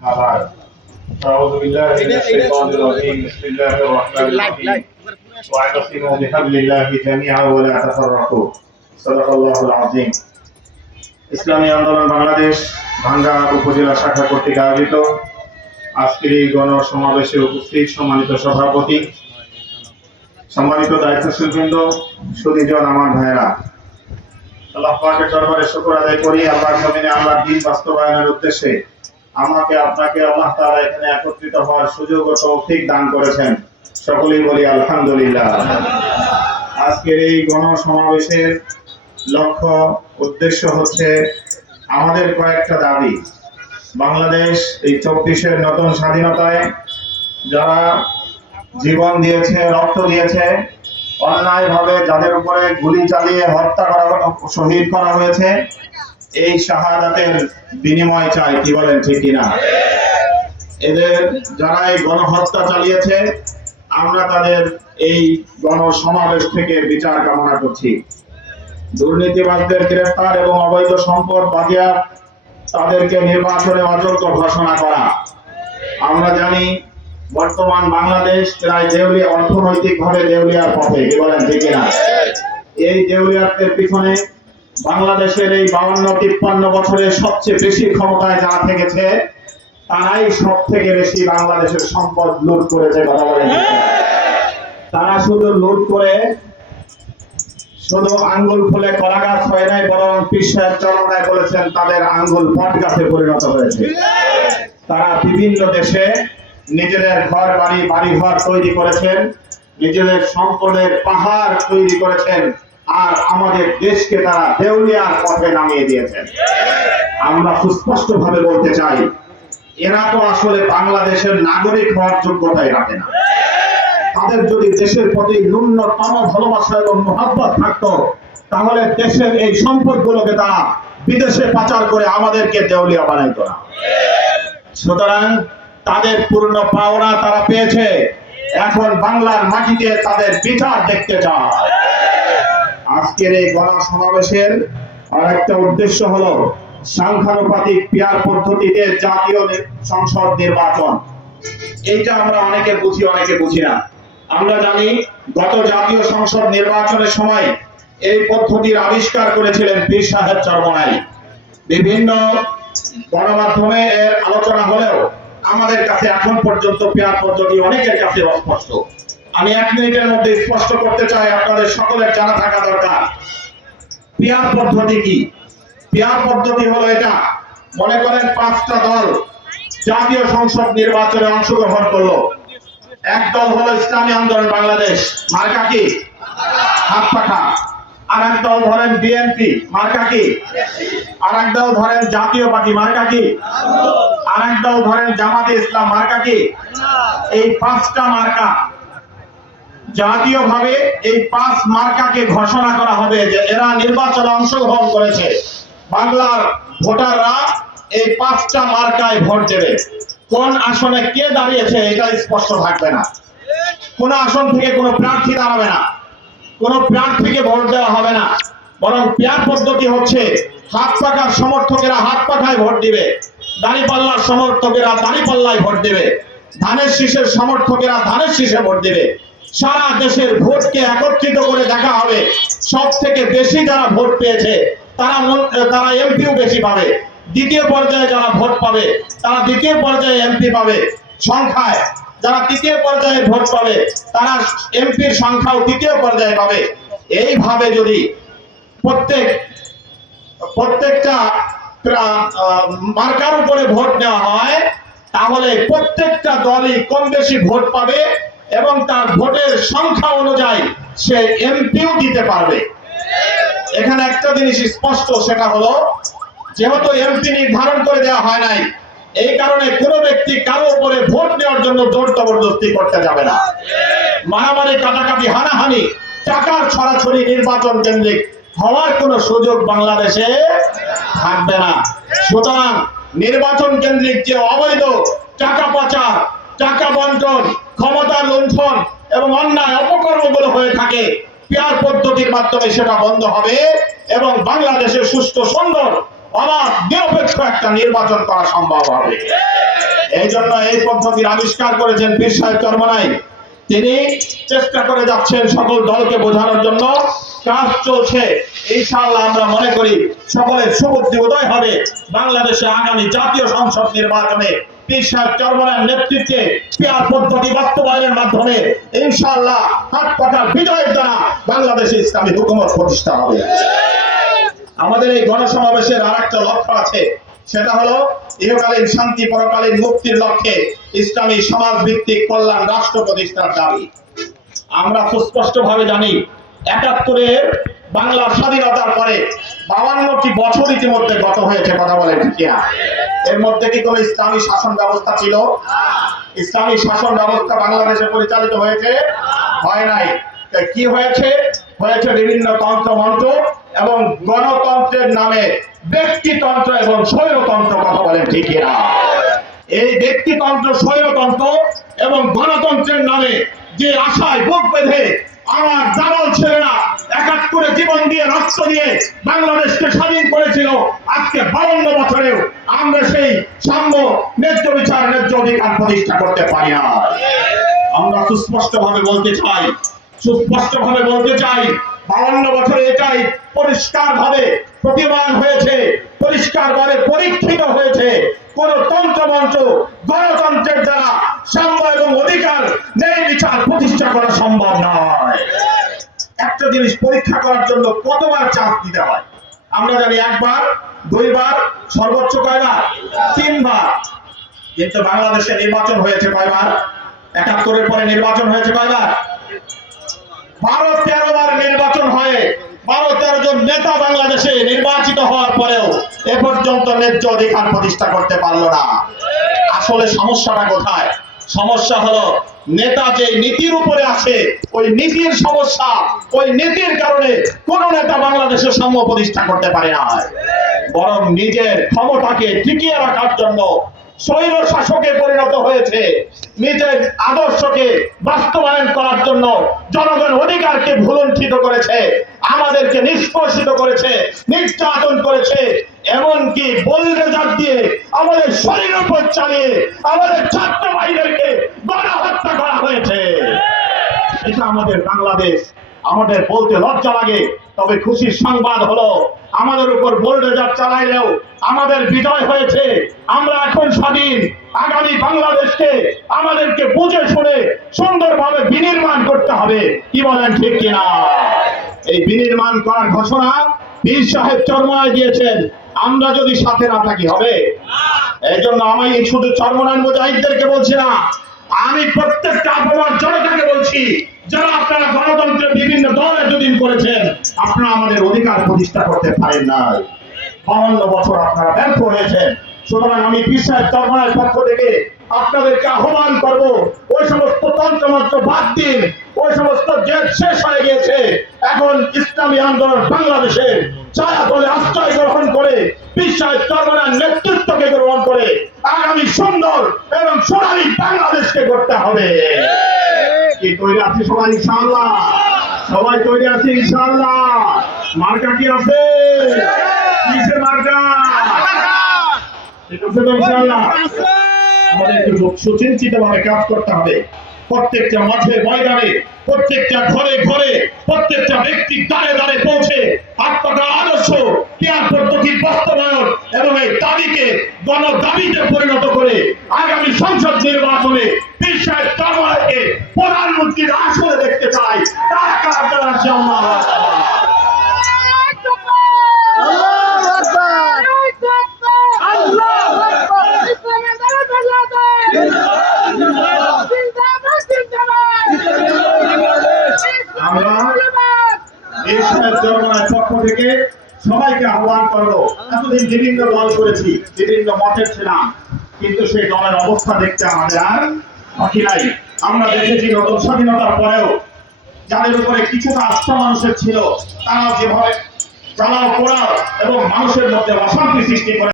بعد أعوذ بالله من الشيطان الرجيم بسم الله الرحمن الرحيم واعتصموا بحبل الله جميعا ولا تفرقوا صدق الله العظيم ইসলামী আন্দোলন বাংলাদেশ ভাঙ্গা উপজেলা শাখা কর্তৃক আয়োজিত আজকের এই গণসমাবেশে উপস্থিত সম্মানিত সভাপতি, সম্মানিত দায়িত্বশীলবৃন্দ, সুধীজন আমার ভাইয়েরা, আল্লাহ পাকের দরবারে শুকর আদায় করি আল্লাহর জমিনে আল্লাহর দ্বীন বাস্তবায়নের উদ্দেশ্যে আমাকে আপনাকে আল্লাহ তাআলা এখানে একত্রিত হওয়ার সুযোগ ও তৌফিক দান করেছেন। সকলেই বলি আলহামদুলিল্লাহ। আজকের এই গণসমাবেশের লক্ষ্য উদ্দেশ্য হচ্ছে আমাদের কয়েকটা দাবি। বাংলাদেশ এই 24-এর নতুন স্বাধীনতায় যারা জীবন দিয়েছে, রক্ত দিয়েছে, অন্যায়ভাবে যাদের উপরে গুলি চালিয়ে হত্যা করা, শহীদ করা হয়েছে, এই শাহাদাতের বিনিময় চাই। কি বলেন, ঠিক কিনা? এদের যারা এই গণহত্যা চালিয়েছে, আমরা তাদের এই গণসমাবেশ থেকে বিচার কামনা করছি। দুর্নীতিবাজদের গ্রেফতার এবং অবৈধ সম্পদ বাজেয়াপ্ত, তাদেরকে নির্বাচনে অযোগ্য ঘোষণা করা। আমরা জানি বর্তমান বাংলাদেশ প্রায় দেউলিয়া, অর্থনৈতিকভাবে দেউলিয়ার পথে। কি বলেন, ঠিক কিনা? এই দেউলিয়াতের পিছনে বাংলাদেশের এই 52-53 বছরে সবচেয়ে বেশি ক্ষমতায় যারা থেকেছে, তারাই সব থেকে বেশি বাংলাদেশের সম্পদ লুট করেছে। কথা বলেন, তারা শুধু লুট করে শুধু আঙ্গুল ফুলে কলা গাছ হয় নাই, বরং পীর সাহেব চরমনায় বলেছেন তাদের আঙ্গুল বট গাছে পরিণত হয়েছে। তারা বিভিন্ন দেশে নিজেদের ঘর বাড়ি ঘর তৈরি করেছেন, নিজেদের সম্পদের পাহাড় তৈরি করেছেন, আর আমাদের দেশকে তারা দেউলিয়ার পথে নামিয়ে দিয়েছেন। আমরা সুস্পষ্ট ভাবে বলতে চাই, এরা তো আসলে বাংলাদেশের নাগরিক হওয়ার যোগ্যতাই রাখে না। তাদের যদি দেশের প্রতি ন্যূনতম ভালোবাসা এবং মহব্বত থাকতো, তাহলে দেশের এই সম্পদগুলোকে তারা বিদেশে পাচার করে আমাদেরকে দেউলিয়া বানাইতো না। সুতরাং তাদের পূর্ণ পাওনা তারা পেয়েছে, এখন বাংলার মাটিতে তাদের বিচার দেখতে চায়। আজকের এই গণসমাবেশের আরেকটা উদ্দেশ্য হলো সংখ্যানুপাতিক পিয়ার পদ্ধতিতে জাতীয় সংসদ নির্বাচন। এইটা আমরা অনেকে বুঝি, অনেকে বুঝি না। আমরা জানি গত জাতীয় সংসদ নির্বাচনের সময় এই পদ্ধতির আবিষ্কার করেছিলেন পীর সাহেব চরমনাই। বিভিন্ন গণমাধ্যমে এর আলোচনা হলেও আমাদের কাছে এখন পর্যন্ত পিয়ার পদ্ধতি অনেকের কাছে অস্পষ্ট। আমি 1 মিনিটের মধ্যে স্পষ্ট করতে চাই, আপনাদের সকলের জানা থাকা দরকার পিয়ার পদ্ধতি কি। পিয়ার পদ্ধতি হলো এটা, মনে করেন 5টা দল জাতীয় সংসদ নির্বাচনে অংশগ্রহণ করলো। এক দল হলো ইসলামী আন্দোলন বাংলাদেশ, মার্কা কি? হাত পাখা। আর এক দল ধরেন বিএনপি, মার্কা কি? আর এক দল ধরেন জাতীয় পার্টি, মার্কা কি? আর এক দল ধরেন জামাতে ইসলাম, মার্কা কি? এই 5টা মার্কা জাতীয়ভাবে এই 5 মার্কাকে ঘোষণা করা হবে যে এরা নির্বাচনে অংশগ্রহণ করেছে। বাংলার ভোটাররা এই 5টা মার্কায় ভোট দেবে। কোন আসনে কে দাঁড়িয়েছে এটা স্পষ্ট থাকবে না। কোন আসন থেকে কোনো প্রার্থী দাঁড়াবে না, কোন প্রার্থীকে ভোট দেওয়া হবে না, বরং পিয়ার পদ্ধতি হচ্ছে হাত পাখার সমর্থকেরা হাত পাখায় ভোট দিবে, দাঁড়িপাল্লার সমর্থকেরা দাঁড়িপাল্লায় ভোট দেবে, ধানের শীষের সমর্থকেরা ধানের শীষে ভোট দেবে। সারা দেশের ভোটকে একত্রিত করে দেখা হবে, সব থেকে বেশি যারা ভোট পেয়েছে তারা এমপিও বেশি পাবে। দ্বিতীয় পর্যায়ে যারা ভোট পাবে তারা দ্বিতীয় পর্যায়ে এমপি পাবে সংখ্যায়, যারা তৃতীয় পর্যায়ে ভোট পাবে তারা এমপির সংখ্যাও তৃতীয় পর্যায়ে পাবে। এইভাবে যদি প্রত্যেকটা মার্কার উপরে ভোট দেওয়া হয়, তাহলে প্রত্যেকটা দলই কম বেশি ভোট পাবে এবং তার ভোটের সংখ্যা অনুযায়ী সে এমপিও দিতে পারবে। এখানে একটা জিনিস স্পষ্ট, সেটা হলো যেহেতু এমপি নির্ধারণ করে দেওয়া হয় নাই, এই কারণে কোনো ব্যক্তি কারো উপরে ভোট দেওয়ার জন্য জোর জবরদস্তি করতে যাবে না। মারামারি, কাটাকাটি, হানাহানি, টাকার ছড়াছড়ি নির্বাচন কেন্দ্রিক হওয়ার কোনো সুযোগ বাংলাদেশে থাকবে না। সুতরাং নির্বাচন কেন্দ্রিক যে অবৈধ টাকা পাচার, টাকা বন্টন, ক্ষমতা লুণ্ঠন এবং অন্যায় অপকর্মগুলো হয়ে থাকে, পিয়ার পদ্ধতির মাধ্যমে সেটা বন্ধ হবে এবং বাংলাদেশের সুষ্ঠু, সুন্দর, অবাধ, নিরপেক্ষ একটা নির্বাচন করা সম্ভব হবে। এই জন্য এই পদ্ধতির আবিষ্কার করেছেন পীর সাহেব চরমনাই। তিনি চেষ্টা করে যাচ্ছেন সকল দলকে বোঝানোর জন্য। কাজ চলছে, ইনশাআল্লাহ আমরা মনে করি সকলের সুবুদ্ধি উদয় হবে। বাংলাদেশে আগামী জাতীয় সংসদ নির্বাচনে পীর সাহেব চরমনাইয়ের নেতৃত্বে পিয়ার পদ্ধতি বাস্তবায়নের মাধ্যমে ইনশাআল্লাহ হাত পাখার বিজয়ের দ্বারা বাংলাদেশে ইসলামী হুকুমত প্রতিষ্ঠা হবে। আমাদের এই গণসমাবেশের আরেকটা লক্ষ্য আছে, সেটা হলো ইহকালীন শান্তি পরকালীন মুক্তির লক্ষ্যে ইসলামী সমাজ ভিত্তিক কল্যাণ রাষ্ট্র প্রতিষ্ঠার দাবি। আমরা সুস্পষ্টভাবে জানি ৭১-এর বাংলার স্বাধীনতার পরে ৫২টি বছর ইতিমধ্যে গত হয়েছে, কথা বলেন ঠিক না? এর মধ্যে কি কোনো ইসলামী শাসন ব্যবস্থা ছিল? ইসলামী শাসন ব্যবস্থা বাংলাদেশে পরিচালিত হয়েছে? হয় নাই। কি হয়েছে? হয়েছে বিভিন্ন তন্ত্রমন্ত্র এবং গণতন্ত্রের নামে ব্যক্তিতন্ত্র এবং স্বৈরতন্ত্র, কথা বলেন ঠিক না? এই ব্যক্তিতন্ত্র, স্বৈরতন্ত্র এবং গণতন্ত্রের নামে যে আশায় বুক বেঁধে আমার জামাল ছেলেরা ৭১-এ জীবন দিয়ে রক্ত দিয়ে বাংলাদেশকে স্বাধীন করেছিল, আজকে ৫২ বছরেও আমরা সেই সাম্য, ন্যায্য বিচার, ন্যায্য অধিকার প্রতিষ্ঠা করতে পারি না। আমরা সুস্পষ্টভাবে বলতে চাই ৫২ বছরে এটাই পরিষ্কারভাবে প্রতিমান হয়েছে, পরিষ্কারভাবে পরীক্ষিত হয়েছে। কোন তন্ত্রমন্ত্র, গণতন্ত্রের দ্বারা সাম্য এবং অধিকার, ন্যায় বিচার প্রতিষ্ঠা করা সম্ভব নয়। একটা জিনিস পরীক্ষা করার জন্য কতবার চাপ দিতে হয় আমরা জানি, ১ বার, ২ বার, সর্বোচ্চ কয়বার? ৩ বার। কিন্তু বাংলাদেশে নির্বাচন হয়েছে কয়বার? ৭১-এর পরে নির্বাচন হয়েছে কয়বার? ১২-১৩ বার নির্বাচন হয়ে ১২-১৩ জন নেতা বাংলাদেশে নির্বাচিত হওয়ার পরেও এ পর্যন্ত ন্যায্য অধিকার প্রতিষ্ঠা করতে পারলো না। আসলে সমস্যাটা কোথায়? সমস্যা হলো নেতা যে নীতির উপরে আছে, ওই নীতির সমস্যা। ওই নীতির কারণে কোন নেতা বাংলাদেশের সাম্য প্রতিষ্ঠা করতে পারে না, বরং নিজের ক্ষমতাকে টিকিয়ে রাখার জন্য স্বৈর শাসকে পরিণত হয়েছে। নিজের আদর্শকে বাস্তবায়ন করার জন্য জনগণের অধিকারকে ভুলুণ্ঠিত করেছে, আমাদেরকে নিষ্পেষিত করেছে, নির্যাতন করেছে, এমনকি বুলডোজার দিয়ে আমাদের শরীর উপর চালিয়ে আমাদের ছাত্র ভাইদেরকে গণহত্যা করা হয়েছে। এটা আমাদের বাংলাদেশ। আমাদের বলতে লজ্জা লাগে, তবে খুশির সংবাদ হলো আমাদের উপর বুলডোজার চালাইলেও আমাদের বিজয় হয়েছে। আমরা এখন স্বাধীন। আগামী বাংলাদেশকে আমাদেরকে বুঝে শুনে সুন্দরভাবে বিনির্মাণ করতে হবে, কি বলেন ঠিক কিনা? এই বিনির্মাণ করার ঘোষণা পীর সাহেব চরমনাই দিয়েছেন। আমরা যদি সাথে না থাকি হবে। এই জন্য আমি শুধু চরমনাই মুজাহিদদেরকে বলছি না, আমি প্রত্যেকটা আপনার জনতাকে বলছি, যারা আপনারা গণতন্ত্রের বিভিন্ন দল এতদিন করেছেন, আপনারা আমাদের অধিকার প্রতিষ্ঠা করতে পারেন নাই। ৫২ বছর আপনারা ব্যর্থ হয়েছেন। সুতরাং আমি পীর সাহেব চরমনাইয়ের পক্ষ থেকে আপনাদেরকে আহ্বান করব, ওই সমস্ত তন্ত্রমন্ত্র বাদ দিন। ওই সমস্ত জেদ শেষ হয়ে গিয়েছে। এখন ইসলামী আন্দোলন বাংলাদেশের ছায়াতলে আশ্রয় গ্রহণ করে পীর সাহেব চরমনাইয়ের নেতৃত্বকে গ্রহণ করে আগামী সুন্দর এবং সোনালী বাংলাদেশকে করতে হবে। কি তৈরি আছি সবাই? ইনশাআল্লাহ সবাই তৈরি আছি ইনশাআল্লাহ। মার্কা কি আছে? কিসে মার্কা? ঠিক আছে তো ইনশাআল্লাহ। আমাদেরকে সুচিন্তিত ভাবে কাজ করতে হবে। প্রত্যেকটা মাঠে ময়দানে, প্রত্যেকটা ঘরে ঘরে, প্রত্যেকটা ব্যক্তি দ্বারে দ্বারে পৌঁছে আপনার আদর্শ পিয়ার পদ্ধতির বাস্তবায়ন এবং এই দাবিকে গণদাবিতে পরিণত করে আগামী সংসদ নির্বাচনে পীর সাহেব চরমনাইকে প্রধানমন্ত্রীর আসনে দেখতে চাই। কারা কারা আপনারা আছেন? আমরা পীর সাহেব চরমনাইয়ের পক্ষ থেকে সবাইকে আহ্বান করবো। এতদিন বিভিন্ন দল করেছি, বিভিন্ন মতের ছিলাম, কিন্তু সেই দলের অবস্থা দেখতে আমাদের আর বাকি নাই। আমরা দেখেছি নতুন স্বাধীনতার পরেও যাদের উপরে কিছুটা আস্থা মানুষের ছিল, তারা যেভাবে চালাও করা এবং মানুষের মধ্যে অশান্তি সৃষ্টি করে